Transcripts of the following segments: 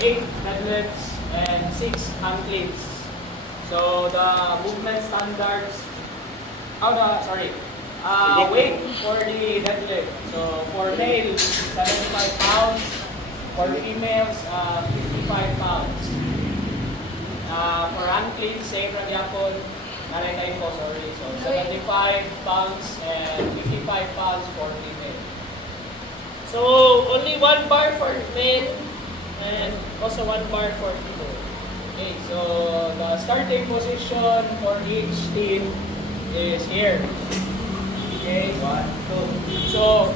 8 deadlifts, and 6 hang cleans. So the movement standards, weight for the deadlift. So for males, 75 pounds. For females, 55 pounds. For hang cleans, same na yapon. So 75 pounds and 55 pounds for female. So only 1 bar for men and also 1 bar for female. Okay, so the starting position for each team is here. Okay, 1, 2. So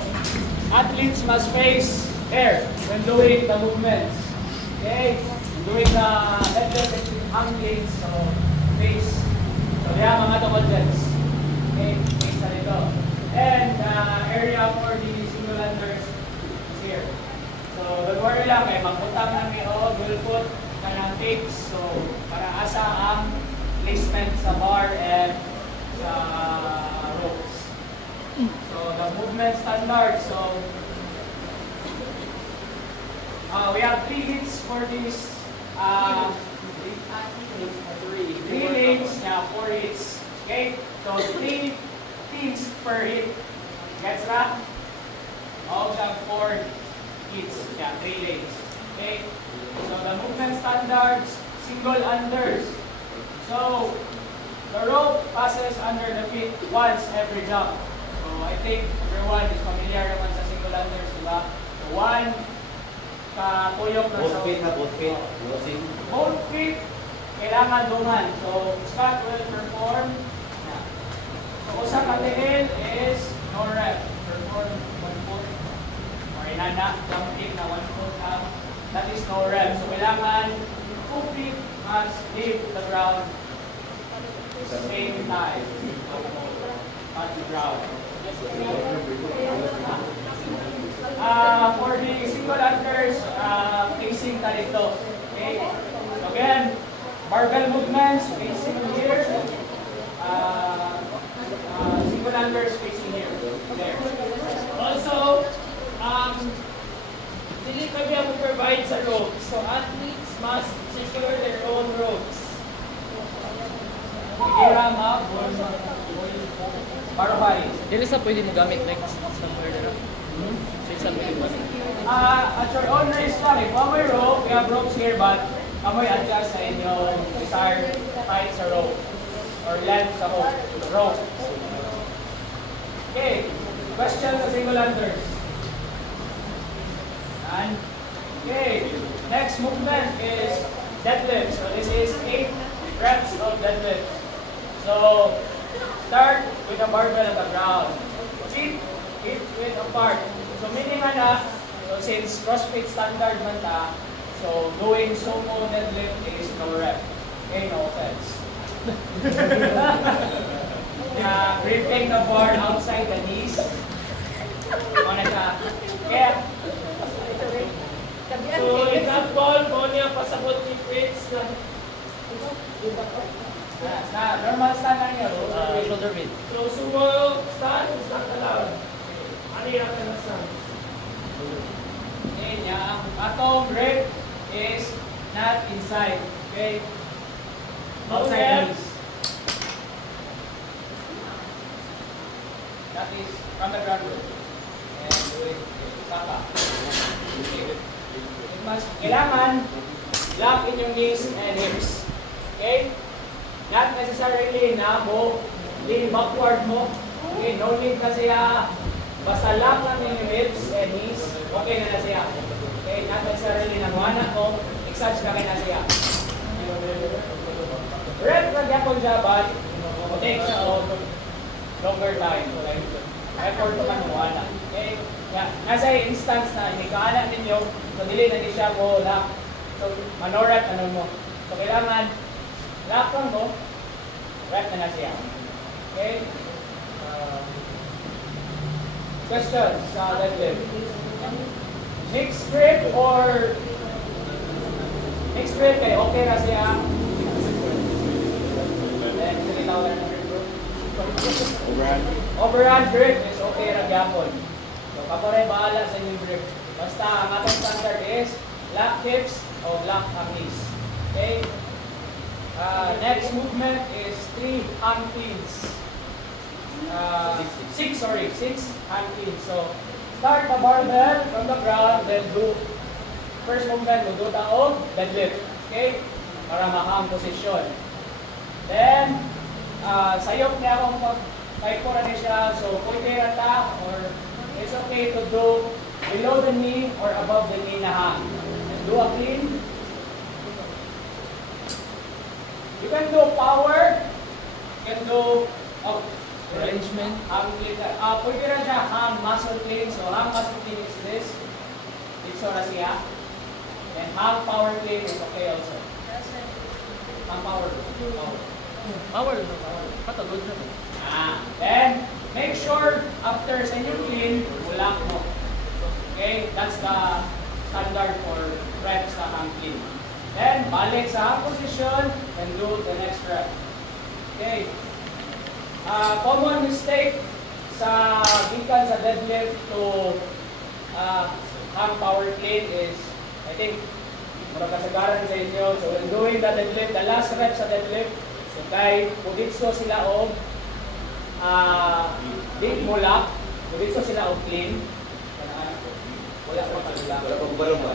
athletes must face there when doing the movements. Okay, doing the deadlift and hang cleans. So face. So diyan mga audience. Okay, face na dito. And area for the single unders is here. So don't worry lang, magbutang namin o gulpot na ng tapes. So para asa ang placement sa bar and sa ropes. So the movement standard. So we have 3 hits for this. 3 legs, 4 hits. Okay, so 3 teams per hit. Gets that? All have 4 hits. 3 legs. Okay, so the movement standards, single unders. So the rope passes under the feet once every jump. So I think everyone is familiar naman sa single unders, diba? So 1 katuyok na sa both feet. Both feet kailangan dungan. So Scott will perform. So usa ka tiil is no rep. Perform 1 foot. Or inana, jumping na 1 foot up. That is no rep. So kailangan 2 feet must leave the ground same time on the ground. For the single unders, facing dito. Okay. So again, barbell movements facing here. Single unders facing here. There. Also, dili kami ang provide sa ropes. So athletes must secure their own ropes. Ikiram up. Barbell. Dili sa pwede mo gamit like somewhere na. Sa pwede mo. At your own risk lang. If may rope, we have ropes here, but kamoy adjust sa inyong desired height sa rope or length sa rope. Okay, question sa single unders. And okay, next movement is deadlift. So this is 8 reps of deadlift. So start with the barbell on the ground. Feet width apart. So meaning so since CrossFit standard man ta, so doing sumo deadlift is no rep. Okay, no offense. Gripping the bar outside the knees. Kaya, So example, mo niya pasabot ni Fritz na normal stand na niya. Shoulder width. so sumo stand is not allowed. Ano yung na stand? Okay, ang atong grip is not inside. Okay? Outside knees. That is from the ground rope. And do it. Saka. Kailangan lock in your knees and hips. Okay? Not necessarily na mo lean backward mo. Okay, no need na siya. Basta lock lang yung hips and knees. Okay na siya. Okay, not necessarily na muhanak mo. Exage na na siya. Rep na gyapon siya, but take siya longer time. Okay? Effort ko man muhanak. Okay? Yeah. Nasa instance na hikaana ninyo, so dili na di siya mo lock. So manorat mo. So kailangan lock lang mo, rep na siya. Okay? Questions sa deadlift? Mixed grip or mixed grip kay okay na siya? Overhand grip is okay na gyapon. So kapore bahala sa inyong grip. Basta ang atong standard is lock hips o lock ang knees. Okay? Next movement is 3 hand cleans. 6 hand cleans. So, start the barbell from the ground, then do first movement, do taog, deadlift. Okay? Para makang position. Then, sayop niya akong type ko na siya. So, pwede rata or it's okay to do below the knee or above the knee na hang. Do a clean. You can do power. You can do arrangement. Pwede rin siya hang muscle clean. So, hang muscle clean is this. Dito na siya. And hang power clean is okay also. Hang power. Power. Patagod na. Then, make sure after sa inyong clean, ulak mo. Okay? That's the standard for reps sa hang clean. Then, balik sa hang position and do the next rep. Okay? Common mistake sa gikan sa deadlift to hang power clean is, I think, mura kasagaran sa inyo. So, when doing the deadlift, the last rep sa deadlift, so kay puditso sila o di mulak, puditso sila o clean. Wala pa kanila. Wala pang barong ba?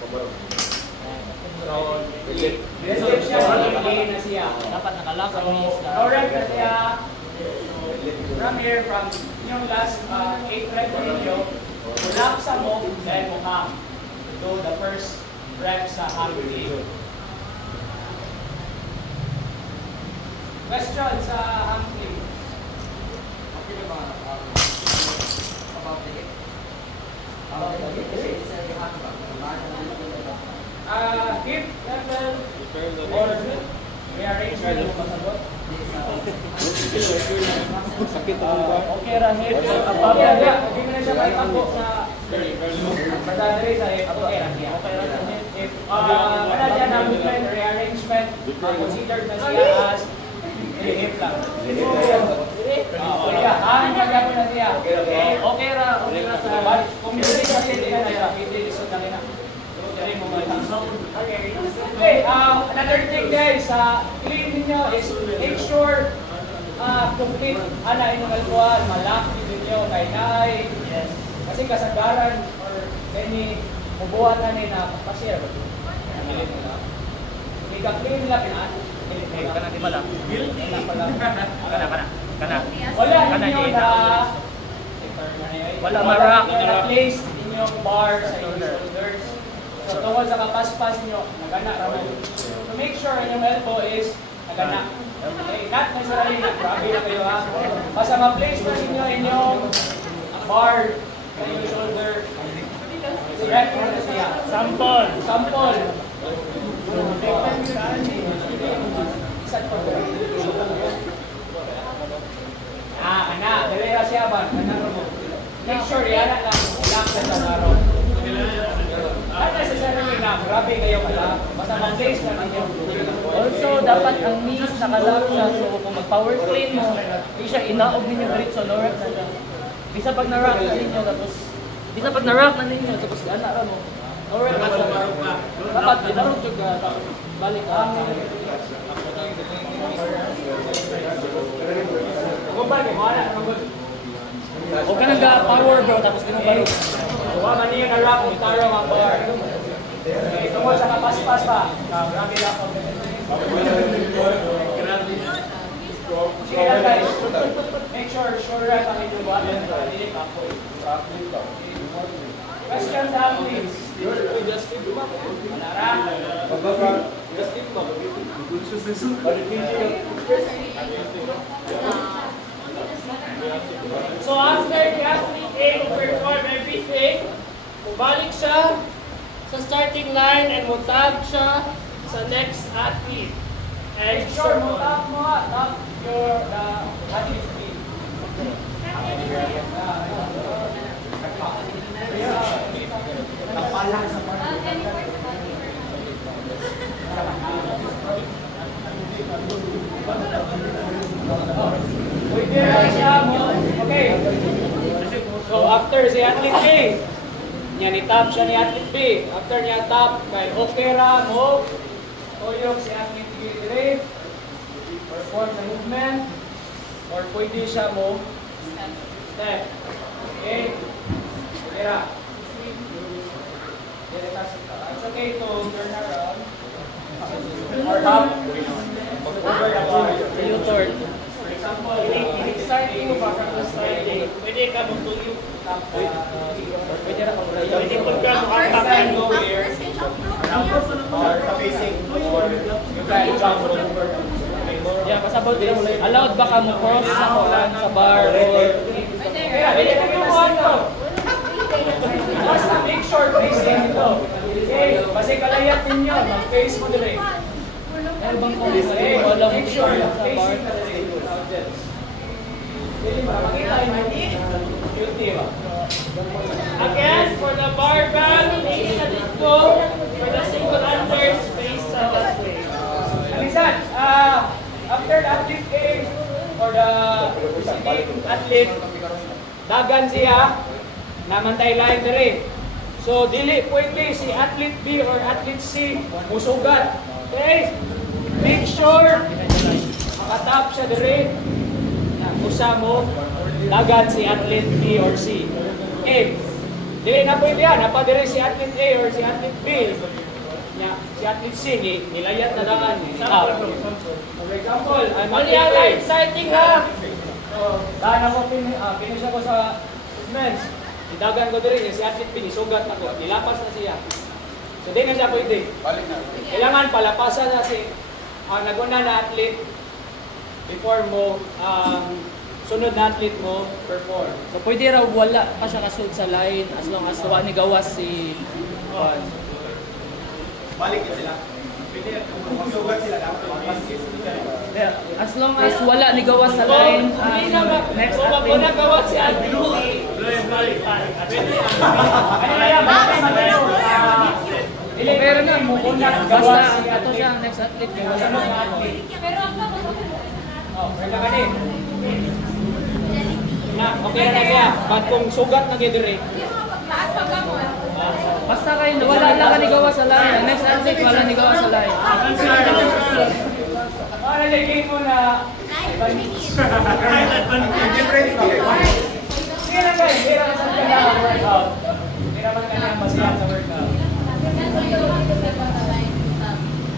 Pambarong. So, deadlift siya, clean na siya. Dapat nakalak ang knees. No rep na siya. From here, from yung last 8 rep na ninyo, mulak sa mo, then mo hang. Do the first rep sa hang clean. Question sa hang clean. Hip level or rearrangement ng pasagot? Sakit ang ba? Okay ra hip. Hindi mo na siya may ako sa pasadari sa hip. Okay ra siya. If wala dyan ang movement, rearrangement, considered na siya as hip lang. Hangin magkapon na siya. Okay ra sa community kasi din na siya. Hindi lisod na rin na. Okay, another thing guys, clean ninyo is make sure complete ana inyong alcohol, malaki ninyo kay naay. Yes. Kasi kasagaran or any mubuhat na ni na pasir. Hindi ka clean nila pinaan. Kana di malak. Kana. Wala ninyo na Wala marak. Place inyong bar sa inyong shoulders. So, tungkol sa kapaspas nyo, nagana raman. So, make sure inyong elbow is nagana. Okay, not necessarily na grabe na kayo ha. Basta ma-place na ninyo inyong bar sa inyong shoulder. Direct mo na siya. Sample. Ana, dalera siya ba? Make sure yan lang. Lock na sa laro. Not necessarily na grabe kayo pala. Basta ma-place na ninyo. Also, dapat ang knees nakalak siya. So, kung mag-power clean mo, hindi siya inaog ninyo diretso, no rack na siya. Bisa pag na-rack na ninyo, tapos ana ra mo. No rack na siya. Dapat, inarog siya ka, tapos balik ka. Kumbalik, mana na mag- Huwag ka nag-power bro, tapos di mo balik. Huwag man niyo na-rock kung taro ang bar. Okay, tungkol sa kapaspas pa. Grabe lang ako. Sige lang guys. Make sure right ang inyong button. Hindi ako. Questions down please. Manara. So after the athlete A to perform everything, bumalik siya sa starting line and mutag siya sa next athlete. And Make sure mo tap mo tap your athlete feet. Kapalan sa Okay. So after si athlete A, Niya ni-tap siya ni athlete B. After niya tap, kay okay ra mo. Oyok si athlete B dire. Perform the movement. Or pwede siya mo step. Okay? Okay ra. It's okay to turn around. Or hop. Over the bar. U-turn. For example, Starting mo pa from the starting. Pwede ka mong tuyo. pwede na kung Pwede po ka mong can kapakan. go here. Or facing. Or you can jump over. Yeah, pasabot din. Allowed ba ka mo cross sa kuan sa bar or Pwede ka ginawa ito. Basta make sure facing ito. Okay, kasi kalayat ninyo. Mag-face mo dire. ano bang kung Okay, wala mo make sure sa bar? facing ka dire. Hindi ba? Makita yung beauty ba? Again, for the barbell, make it a bit go. For the single under, space sa that way. Alisan, after the athlete A or the receiving athlete, dagan siya, namantay lain na rin. So, dili pwede si athlete B or athlete C musugat. Okay? Make sure makatap siya na rin. Usa mo, dagan si athlete B or C. Okay? Dili na pwede yan. Napadiri si athlete A or si athlete B. Si athlete C, nilayat na daan. For example, Only ang line starting ha. daan ako, finish ako sa movements. Idagan ko din si athlete B, nisugat ako. Nilapas na siya. So, di na siya pwede. Kailangan palapasan na si naguna na athlete before mo sunod na athlete mo perform. So pwede raw wala pa siya kasunod sa line as long as wa ni gawas si kuan. Balik sila. Pwede kung sugat sila dapat As long as wala ni gawas sa line, Hindi na ba? next Kung ako athlete. nagawa si Andrew, Ano na yan? Pero na mo Unang basta gawas si ato athlete. siya ang next athlete yung Sunod na athlete. Pwede ka din. Okay na siya. But kung sugat na gidiri, basta kayo wala lang ka ni gawas sa line. Ang next athlete wala ni gawas sa line. nalagay mo na difference ba? sige lang guys, hindi naman saan ka na workout. Hindi naman ka na masaya sa workout.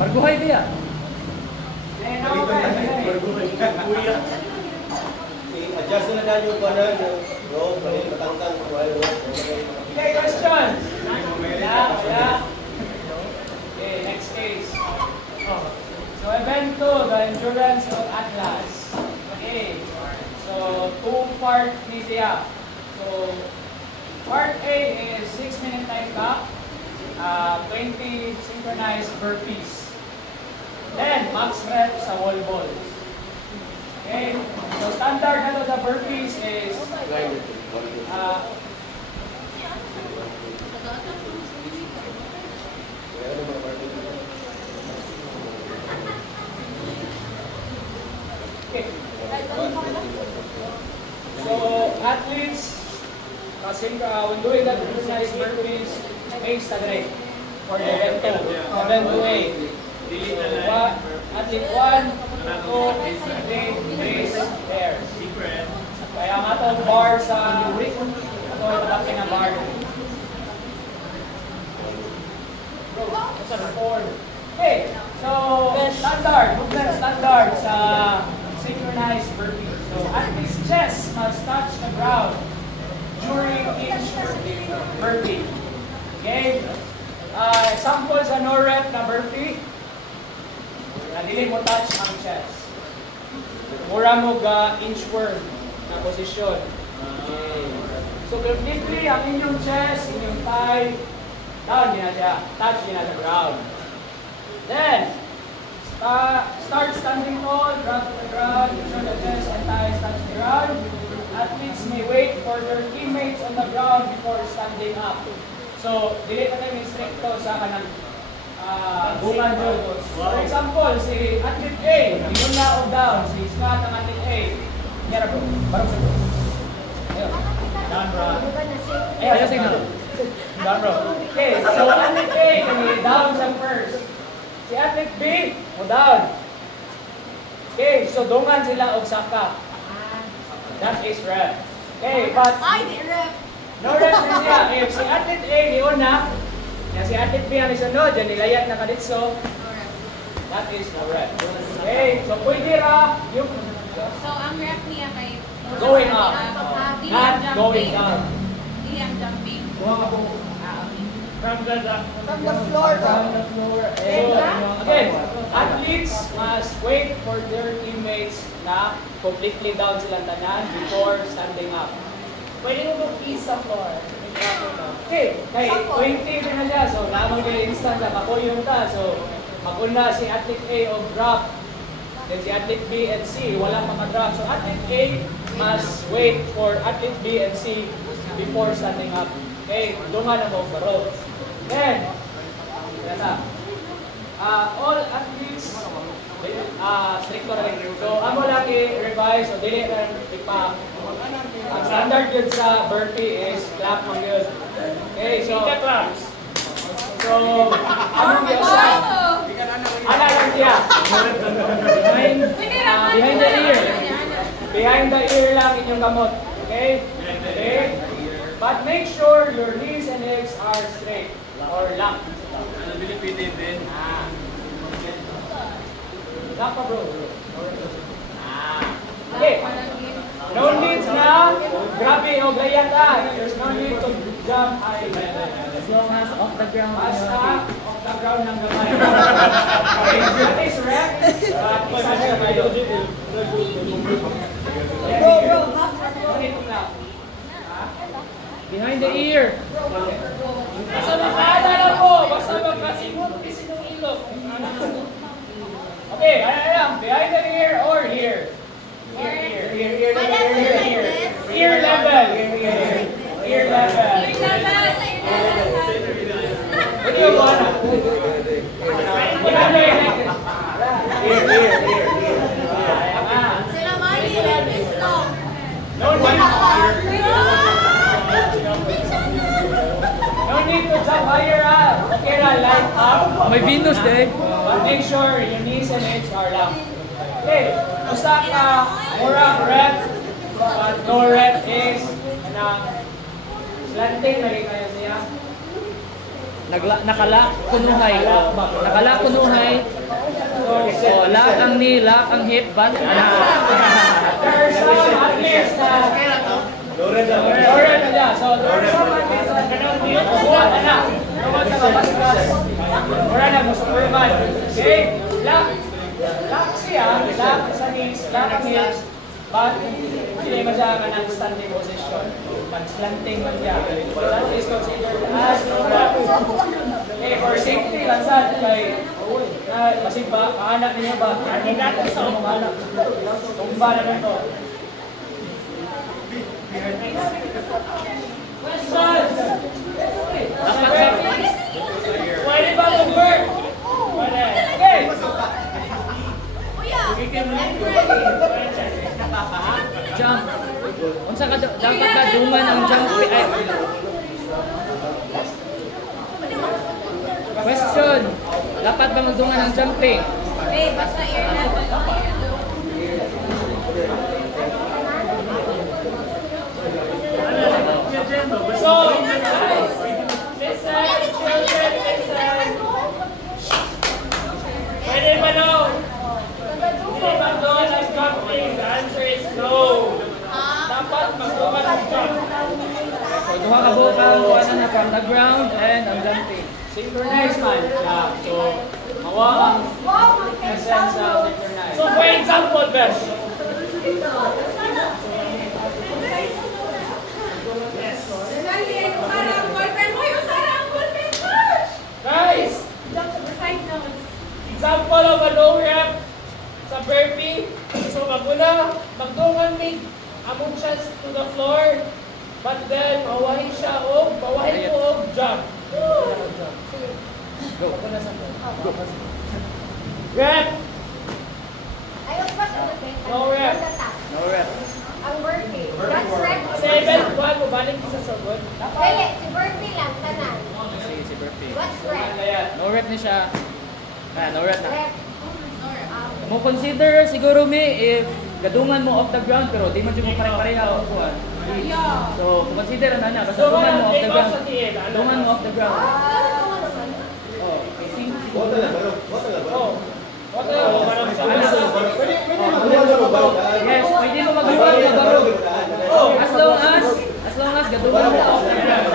Marguhay ba yan? I-adjust na dahil yung kanan, bro, balik matangkang, Okay, question. Yeah. Okay, next case. So event 2, the endurance of Atlas. Okay. So two-part ni siya. So part A is 6-minute time clock, 20 synchronized burpees. Then max rep sa wall balls. Okay. So standard na to sa burpees is okay. So athletes, when doing that exercise burpees, pace sa direct for the event 2A. So, athlete 1, 2, 3, trace, there. Kaya ang atong bar sa ito ito na bar. Bro, sa 4. Okay, so movement standard sa synchronized burpee. So athlete's chest must touch the ground during each burpee. Okay? Example sa no rep na burpee, na dili mo touch ang chest. Mura mo ga inchworm na posisyon. Okay. So completely ang inyong chest, inyong thigh, down niya siya, touch niya sa ground. Then, start standing tall, drop to the ground, ensure the chest and thighs touch the ground. Athletes may wait for their teammates on the ground before standing up. So, dili pa tayo stricto sa kanang bungan dyan. For example, si athlete A, yun na o down, si Scott ang athlete A. Kaya bro, barang sa bro. Ayun. Down bro. Ayun, signal. bro. Okay, so athlete A, kani down siya first. Si athlete B, mo down. Okay, so dungan sila og saka. That is rep. Okay, but no rep na siya. If si athlete A ni una, si athlete B ang isunod, yan nilayat na kaditso. That is no rep. Okay, so pwede ra yung So, ang rep niya kay going up, dili not ang going jumping. down. Dili ang jumping. From the From the floor. Again, athletes must wait for their teammates na completely down silang tanan before standing up. Pwede mo mag-ease sa floor. Okay, kay 20 na siya, so lamang kayo instant na makuyon ta. So, maguna si athlete A o drop, then si athlete B and C, walang makadrop. So, athlete A must wait for athlete B and C before standing up. Okay, dungan na mo baro. Then, yan na. All athletes, stricto na rin. So, amo lang i-revise, so dili na ipa. Ang standard yun sa burpee is clap mo yun. Okay, so, Ika claps. so, amo yun sa, ano lang siya? Behind the ear. Behind the ear lang inyong gamot. Okay? Okay? But make sure your knees and legs are straight or locked. Lock pa bro. Okay. No need na. Grabe o gaya ka. There's no need to jump high. As long as off the ground. Basta off the ground ng gamay. Okay, that is rep. But isa siya kayo. Bro. No need to clap. Behind the ear. Basta makaalala mo. Basta magkasingot kasi ng ilog. Okay, ano. Behind the ear or here? Ear level. Ear level. What do you want? No need to jump higher up. Okay, light up. May Venus day. But make sure your knees and legs are locked. Okay, basta ka mura rep, but no rep is slanting lagi kayo siya. Nakala kunuhay. Nakala kunuhay. So, lock ang knee, lock ang hip, but There are some athletes na Loren na niya. So there are some athletes na buwan na. Buwan sa kabaskas. Mura na, gusto ko naman. Okay, lock. Lock siya, lock sa knees, lock ang hips, but hindi man siya ka ng standing position. Pag-slanting man siya. That is considered as no rep. Okay, for safety, lansad kay masigba, kaanak niya ba? Hindi natin sa mga anak. Tumba na nito. Questions? Pwede ba mag-burp? Pwede. Okay. jump. Unsa ka dapat ka duman ang jump ay. Question. Dapat ba magdungan ang jumping? Basta ear level. So, guys, listen, children, listen. Pwede ba no? Hindi ba doon ang jumping? The answer is no. Dapat magduman ang jump. So duha ka bukang kuha na from the ground and ang jumping. Synchronize man. So, mawa ang essence sa synchronize. So, for example, Besh. Guys, example of a low rep sa burpee. So, maguna, magdungan mig among chest to the floor. But then, mawahin siya o, mawahin ko og jump. Go. Rep. I was first on the plane. No rep. No rep. I'm working. That's rep. Kasi level 1, mabalik sa sabon. Dili, si Burpee lang, tanan. Si Burpee. What's rep? No rep ni siya. No rep na. Rep. Mo consider siguro mi if gadungan mo off the ground pero di man jud mo pare-pareha o kuan. So, consider na na basta dungan mo off the ground. Dungan mo off the ground. Oh, yes, pwede mo magawa magaro. As long as gadungan mo off the ground.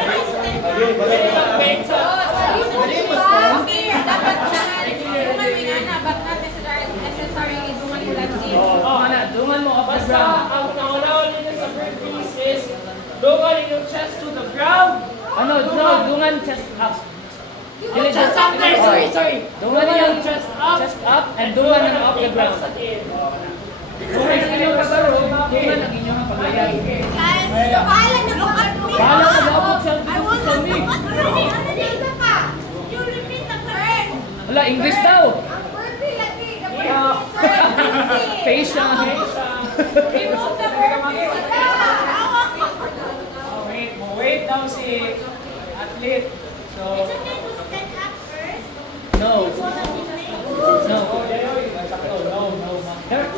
Dungan mo off the Basta, ground. ang naunawal nila sa burpees is dungan yung chest to the ground. Ano, dungan chest up. Dili Chest up there, sorry. Dungan yung chest up and dungan ang off the ground. Sa tiil. Kung may inyong pagkaro, dungan ang inyong paglayag. Guys, bahala na po at me. Bahala ka dapat siya I want sa me. Ano dito pa? You repeat the word. Wala, English daw. Ang Burpee lagi. The Burpee is Face siya. remove the Burpee. Wait daw si athlete. So, It's okay to stand up first. No. No.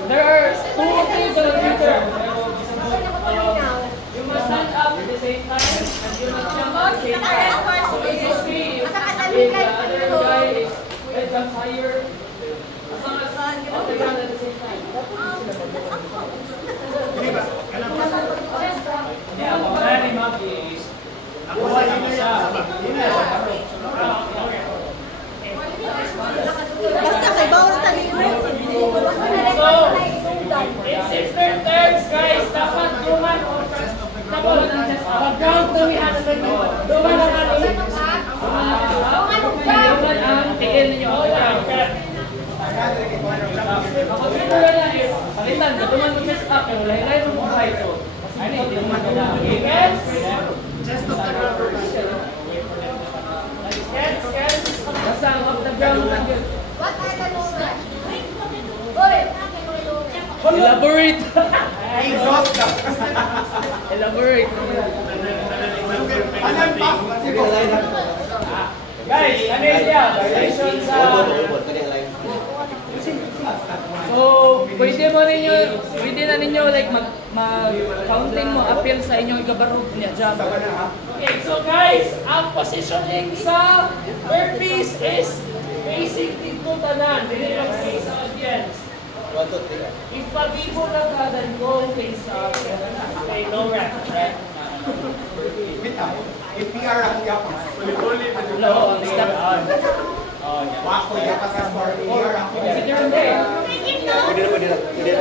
There are two things in the future. You must stand up at the same time and you must jump at the same time. So it must be if the other guy jumps higher, as long as on the ground at the same time. yeah, ang mga ni Maki is nakuha niya siya. Basta kay bawal tali. So, in 6 turns, guys, dapat dungan o chest up. Pag-ground na mihan na nito. Dungan na natin. Dungan ang tigil ninyo. Consider na is, palitan, gadungan mo chest up, pero lahi-lahi mo mong height. So, ano yung dungan mo na. Yes. Yes. Basta ang off the ground lang yun. What are the numbers? Hoy! Elaborate. Exhaust ka. Elaborate. Anan pa? Guys, ano yun siya? Violation sa... So, pwede na ninyo like mag-counting mo, appeal sa inyong ikabarog niya dyan. Okay, so guys, ang positioning sa burpees is facing dito tanan. Dili lang face sa audience. If pag-ibo na ka, then go face sa audience. Okay, no rep. If PR ako yapas. No, stop. Wako yapas sa bar. PR ako.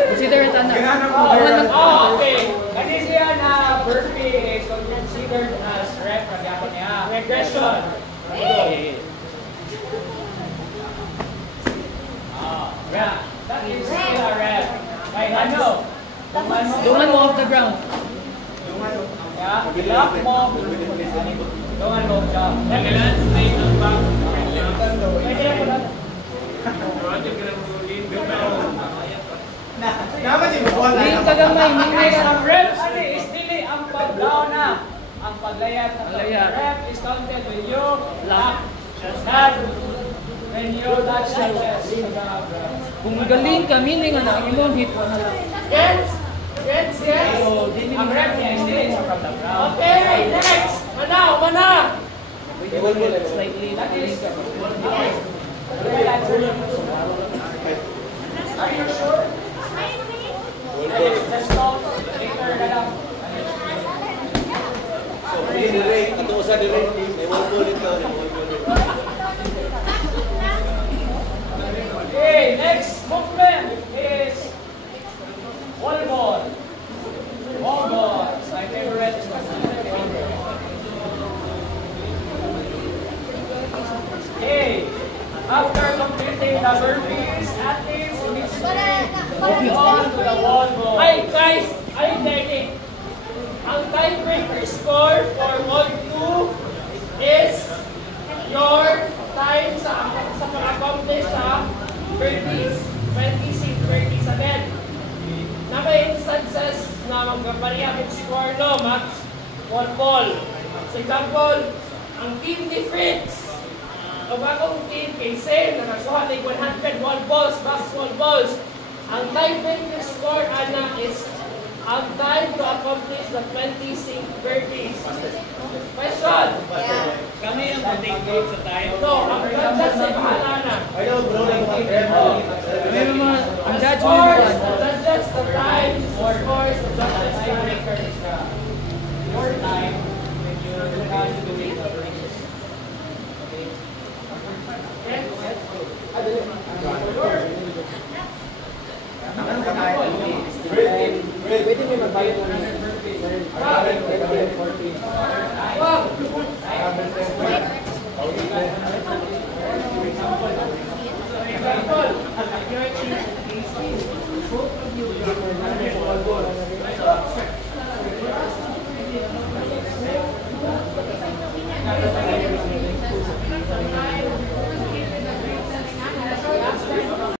Consider it ano. Oh, okay. Kasi siya na burpee is considered as rep. Magyapon niya. Regression. Rep. That is still a rep. Kahit ano. Dungan mo off the ground. Yeah, lock mo. Dungan mo siya. Kailangan straight ang back. Pwede na po lang. Naman si Buwan Hindi na. kagamay, hindi ka. Ang reps is dili ang pag-down na. Ang paglayat na to. Layat. Rep is counted when you lock the stand. When you touch the chest. Kung galing ka, meaning na ang imong hit na lang. Yes. Yes. So, di Ang rep niya is dili siya from the ground. Okay, next. Mana. Slightly, galing ka. Are you sure? Let's talk later na lang. Okay, next movement is wall ball. Wall ball. My favorite is okay. After completing the burpees, athletes needs to move on to the wall ball. Ay, guys, ay, technique. Ang tiebreaker score for wall 2 is your time sa pag-accomplish sa burpees. 27 again. may instances na magkapariya ng score, no? Max, 1 ball. For example, ang team ni Fritz, o bagong team kay Sen, nakakuha ng 100 wall balls, box wall balls. Ang time frame ng score, ana, is ang time to accomplish the 20 sink burpees. Question? Kami ang mag-take sa time. No, ang judges ay bahala na. Kami naman, ang judge mo Scores, naman. the judges, the time, scores, the judges, time. Your time when you have to make the burpees. Pwede may magbayad ng 100 burpees.